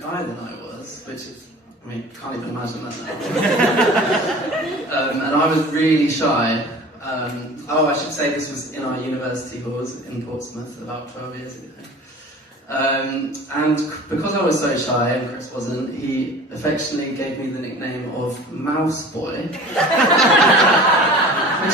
guy than I was, which is, I mean, can't even imagine that now. And I was really shy. I should say this was in our university halls in Portsmouth about 12 years ago. And because I was so shy and Chris wasn't, he affectionately gave me the nickname of Mouse Boy, which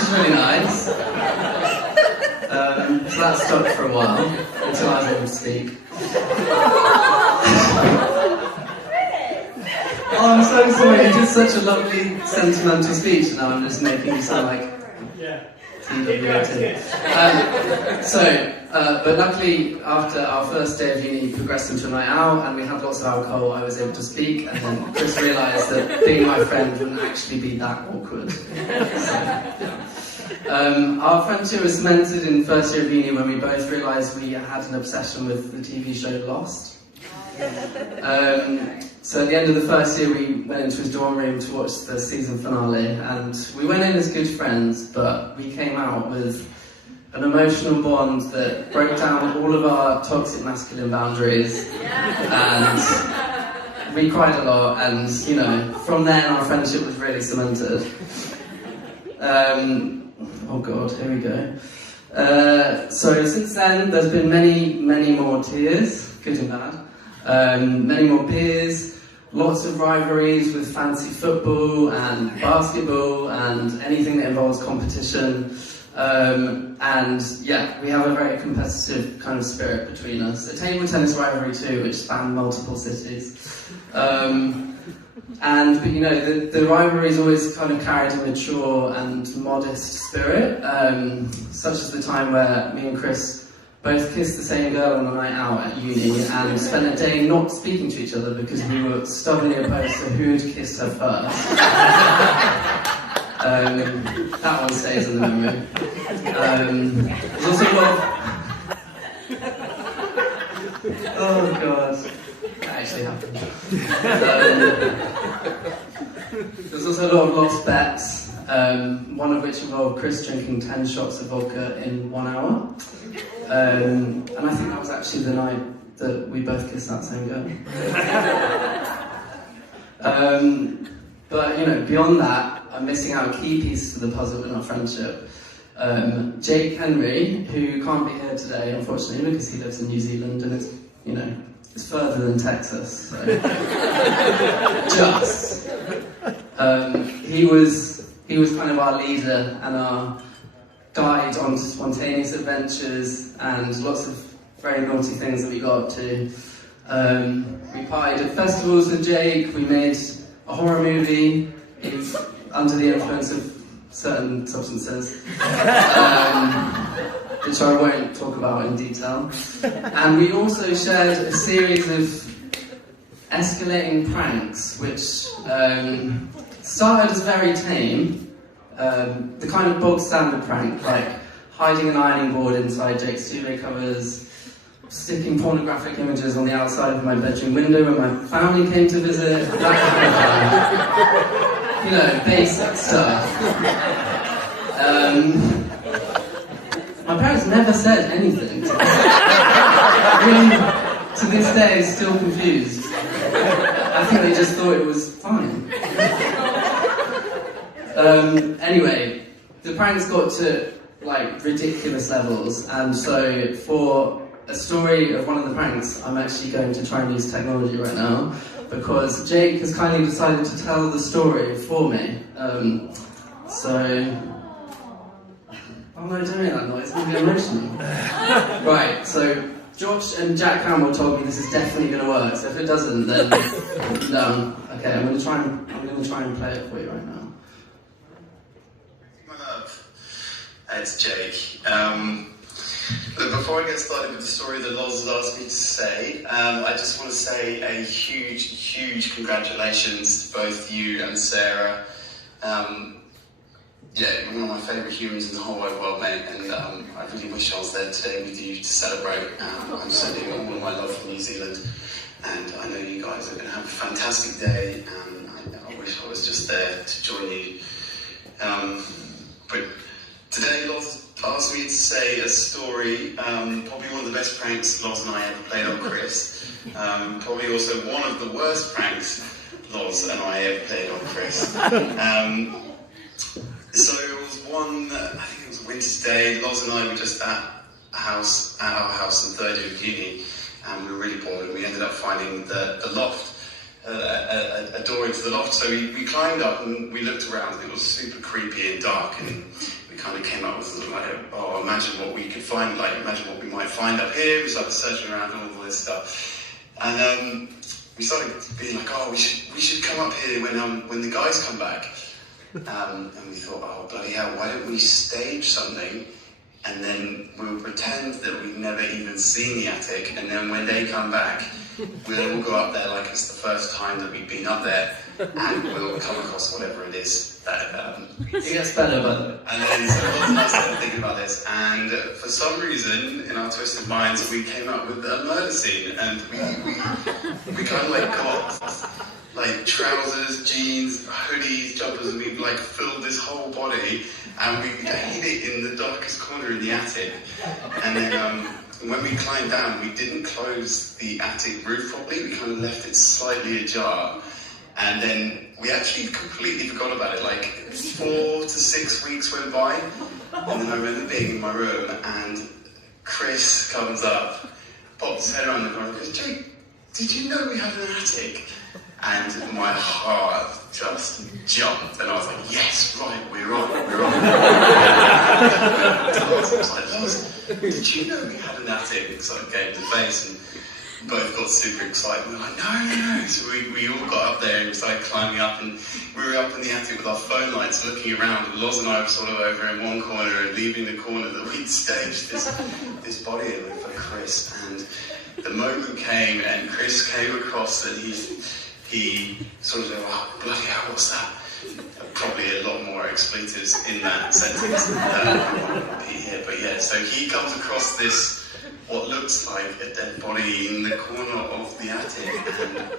is really nice. So that stuck for a while, until I was able to speak. Oh, I'm so sorry, you did such a lovely, sentimental speech, and now I'm just making you sound like... But luckily, after our first day of uni, progressed into a night out, and we had lots of alcohol, I was able to speak, and then Chris realised that being my friend wouldn't actually be that awkward. Our friendship was cemented in first year of uni when we both realised we had an obsession with the TV show Lost. So at the end of the first year, we went into his dorm room to watch the season finale, and we went in as good friends, but we came out with an emotional bond that broke down all of our toxic masculine boundaries, and we cried a lot, and, you know, from then our friendship was really cemented. Oh god, here we go. So since then, there's been many more tears, good and bad. Many more beers, lots of rivalries with fancy football and basketball and anything that involves competition. And yeah, we have a very competitive kind of spirit between us. A table tennis rivalry too, which spanned multiple cities. But you know, the rivalry is always kind of carried a mature and modest spirit, such as the time where me and Chris both kissed the same girl on a night out at uni and spent a day not speaking to each other because we were stubbornly opposed to who had kissed her first. That one stays in the memory. There's also a lot of... Oh god, that actually happened. There's also a lot of lost bets, one of which involved Chris drinking 10 shots of vodka in 1 hour. And I think that was actually the night that we both kissed that same girl. But you know, beyond that, I'm missing out key pieces of the puzzle in our friendship. Jake Henry, who can't be here today, unfortunately, because he lives in New Zealand and it's, you know, it's further than Texas. So. Just. He was kind of our leader and our guide on spontaneous adventures and lots of very naughty things that we got up to. We partied at festivals with Jake, we made a horror movie under the influence of certain substances, which I won't talk about in detail. And we also shared a series of escalating pranks, which started as very tame. The kind of bog standard prank, like hiding an ironing board inside Jake's duvet covers, sticking pornographic images on the outside of my bedroom window when my family came to visit, that kind of thing. You know, basic stuff. My parents never said anything to me. Really, to this day, still confused. I think they just thought it was fine. Anyway, the pranks got to like ridiculous levels, and so for a story of one of the pranks, I'm actually going to try and use technology right now, because Jake has kindly decided to tell the story for me. Why am I doing that noise? It's going to be emotional. Right, so Josh and Jack Campbell told me this is definitely going to work, so if it doesn't, then no. Okay, I'm going to try and play it for you right now. It's Jake. Look, before I get started with the story that Loz has asked me to say, I just want to say a huge congratulations to both you and Sarah. Yeah, you're one of my favourite humans in the whole wide world, mate, and I really wish I was there today with you to celebrate. I'm sending all of my love from New Zealand, and I know you guys are going to have a fantastic day, and I wish I was just there to join you. But today, Loz asked me to say a story, probably one of the best pranks Loz and I ever played on Chris. Probably also one of the worst pranks Loz and I ever played on Chris. So it was I think it was a winter's day. Loz and I were just at our house in third year of uni, and we were really bored, and we ended up finding the loft, a door into the loft. So we climbed up and we looked around, and it was super creepy and dark, and we kind of came up with like, oh, imagine what we could find, like imagine what we might find up here. We started searching around and all this stuff, and we started being like, oh, we should come up here when the guys come back. And we thought, oh bloody hell, why don't we stage something, and then we'll pretend that we've never even seen the attic, and then when they come back, we'll all go up there like it's the first time that we've been up there, and we'll come across whatever it is that... It gets better, but... And then so I started thinking about this, and for some reason, in our twisted minds, we came up with a murder scene, and we kind of like got... like trousers, jeans, hoodies, jumpers, and we like filled this whole body, and we hid it in the darkest corner in the attic. And then when we climbed down, we didn't close the attic roof properly. We kind of left it slightly ajar, and then we actually completely forgot about it. Like 4 to 6 weeks went by, and then I remember being in my room, and Chris comes up, pops his head around the corner, and goes, "Jake, did you know we have an attic?" And my heart just jumped, and I was like, yes, right, we're on. I was like, Loz, did you know we had an attic? And so I gave him the face, and both got super excited. We were like, no. So we all got up there and started climbing up, and we were up in the attic with our phone lights looking around, and Loz and I were sort of over in one corner and leaving the corner that we'd staged this body in for Chris. And the moment came, and Chris came across, and he sort of said, oh, bloody hell, what's that? Probably a lot more expletives in that sentence I won't repeat here, but yeah, so he comes across this, what looks like a dead body in the corner of the attic, and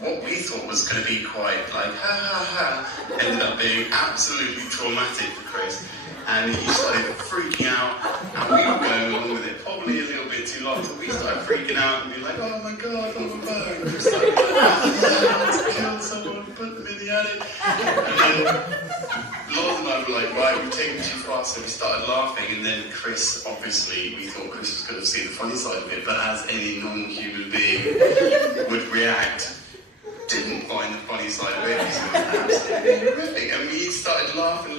what we thought was going to be quite like, ended up being absolutely traumatic for Chris. And he started freaking out, and we were going along with it, probably a little bit too long, so we started freaking out and being like, oh my god, and we started like, I want to kill someone, put them in the attic. And then Loz and I were like, right, we've taken it too far, so we started laughing, and then Chris, obviously, we thought Chris was going to see the funny side of it, but as any non-human being would react, didn't find the funny side of it, because it was absolutely horrific. And we started laughing,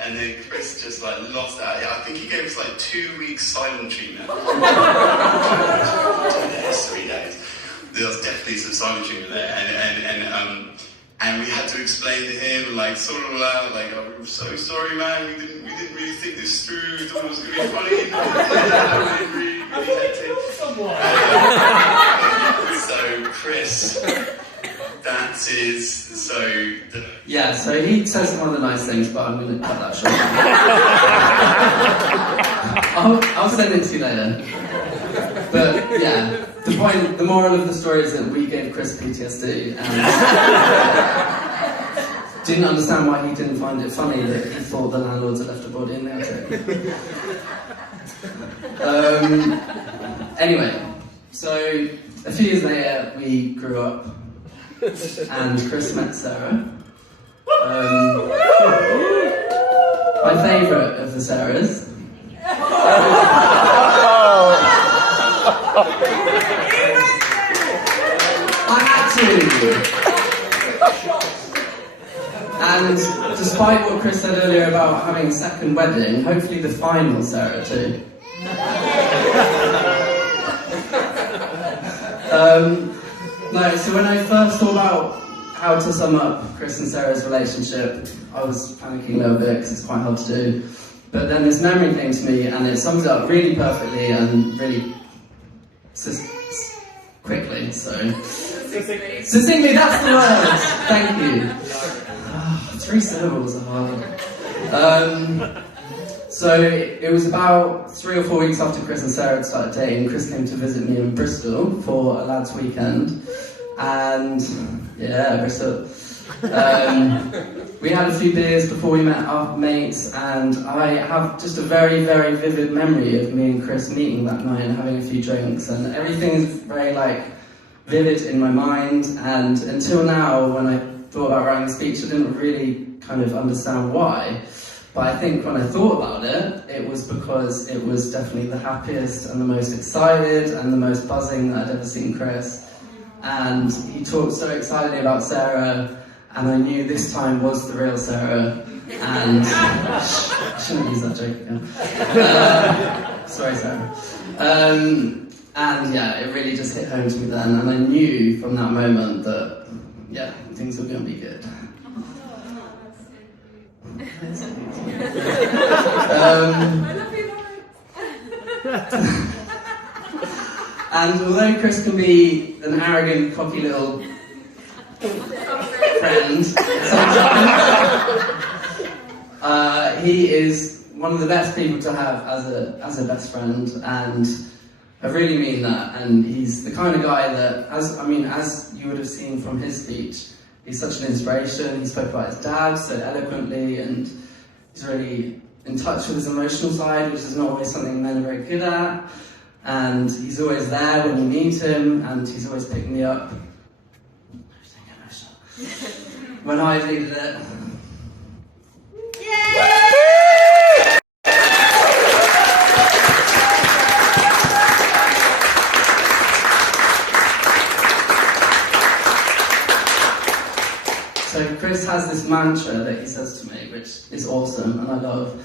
and then Chris just like lost that. I think he gave us like 2 weeks silent treatment. 2 days, 3 days. There was definitely some silent treatment there, and we had to explain to him, like, sort of loud, like, oh, we're so sorry, man, we didn't really think this through, we thought it was going to be funny, really hectic. So, Chris, that is, so... Yeah, so he says some other nice things, but I'm going to cut that short. I'll send it to you later. But, yeah, the moral of the story is that we gave Chris PTSD, and didn't understand why he didn't find it funny that he thought the landlords had left a body in the attic. Anyway, so a few years later we grew up, and Chris met Sarah. My favourite of the Sarahs. I had to. And despite what Chris said earlier about having a second wedding, hopefully the final Sarah too. No, so when I first thought about how to sum up Chris and Sarah's relationship, I was panicking a little bit because it's quite hard to do. But then this memory came to me, and it sums it up really perfectly and really quickly. So succinctly, that's the word. Thank you. 3 syllables are hard. So it was about 3 or 4 weeks after Chris and Sarah had started dating. Chris came to visit me in Bristol for a lads' weekend, and yeah, Bristol. We had a few beers before we met our mates, and I have just a very, very vivid memory of me and Chris meeting that night and having a few drinks, and everything is very vivid in my mind. And until now, when I thought about writing the speech, I didn't really kind of understand why. But I think when I thought about it, it was because it was definitely the happiest and the most excited and the most buzzing that I'd ever seen Chris. And he talked so excitedly about Sarah, and I knew this time was the real Sarah. And I shouldn't use that joke again. Sorry, Sarah. And yeah, it really just hit home to me then, and I knew from that moment that, yeah, things were going to be good. And although Chris can be an arrogant, cocky little friend sometimes, he is one of the best people to have as a best friend, and I really mean that. And he's the kind of guy that, as you would have seen from his speech, he's such an inspiration. He spoke about his dad so eloquently, and he's really in touch with his emotional side, which is not always something men are very good at. And he's always there when you need him, and he's always picking me up when I needed it. So Chris has this mantra that he says to me, which is awesome and I love.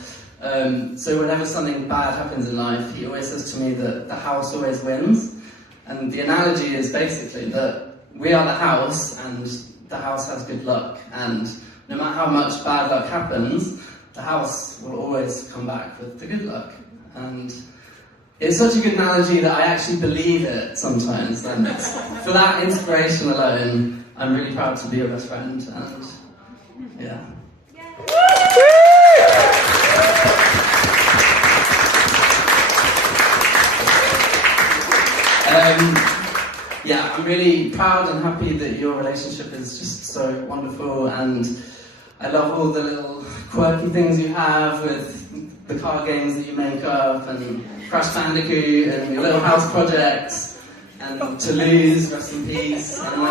So whenever something bad happens in life, he always says to me that the house always wins. And the analogy is basically that we are the house and the house has good luck. And no matter how much bad luck happens, the house will always come back with the good luck. And it's such a good analogy that I actually believe it sometimes. And for that inspiration alone, I'm really proud to be your best friend. And yeah. Yeah, I'm really proud and happy that your relationship is just so wonderful, and I love all the little quirky things you have with the card games that you make up, and Crash Bandicoot, and your little house projects, and Toulouse, rest in peace. And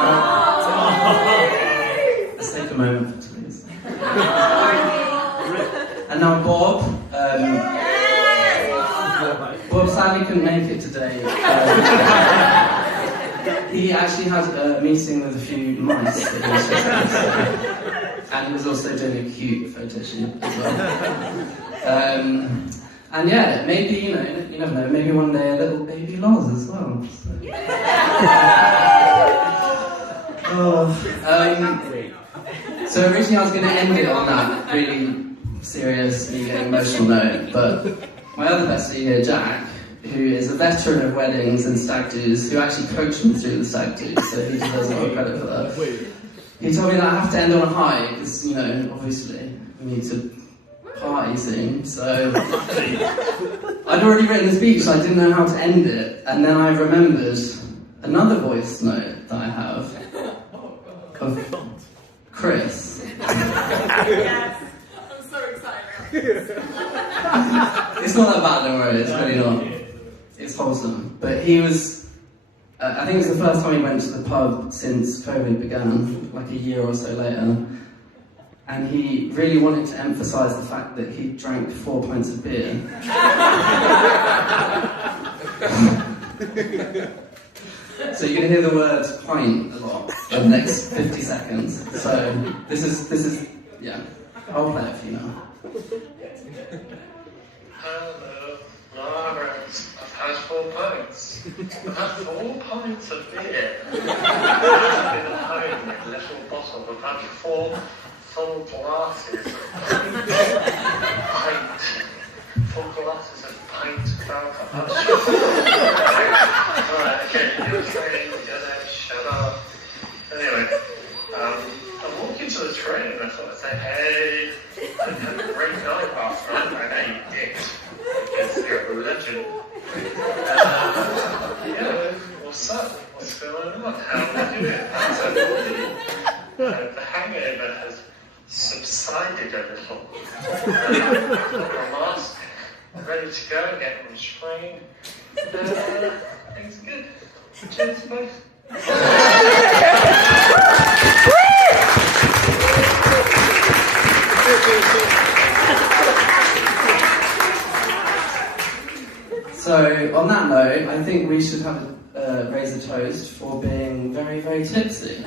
let's take a moment for Toulouse. And now Bob. Bob sadly couldn't make it today. He actually had a meeting with a few mice that he was supposed to, and he was also doing a cute photo shoot as well. And yeah, maybe, you never know, maybe one day a little baby Loz as well. So originally I was going to end it on that really serious, emotional note, but my other bestie here, Jack, who is a veteran of weddings and stag do's, who actually coached me through the stag do, so he deserves a lot of credit for that. He told me that I have to end on a high, because, obviously, we need to party soon, so I'd already written the speech, so I didn't know how to end it, and then I remembered another voice note that I have of Chris. Yes, I'm so excited. It's not that bad, don't worry, it's really not. It's wholesome. But he was, I think it's the first time he went to the pub since COVID began, like a year or so later. And he really wanted to emphasise the fact that he drank 4 pints of beer. So you're going to hear the word pint a lot in the next 50 seconds. So this is, yeah, I'll play it for you now. Hello, Margaret. I've had 4 pints. I've had 4 pints of beer. I've been at home with a little bottle. I've had 4 full glasses of pint. Full glasses of pint of alcohol. Alright, okay, you're saying, shut up. Anyway, I'm walking to the train and I thought I'd say, hey, I had a great night last night. I know you did. Because you're a legend. What's up? What's going on? How are you doing? How's everybody? The house hangover has subsided a little. I've got my mask, I'm ready to go, get on the train. Things are good. Cheers, boys. So, on that note, I think we should have raise a toast for being very, very tipsy.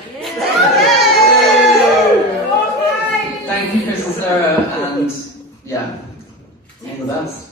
Thank you, Chris and Sarah, and yeah, all the best.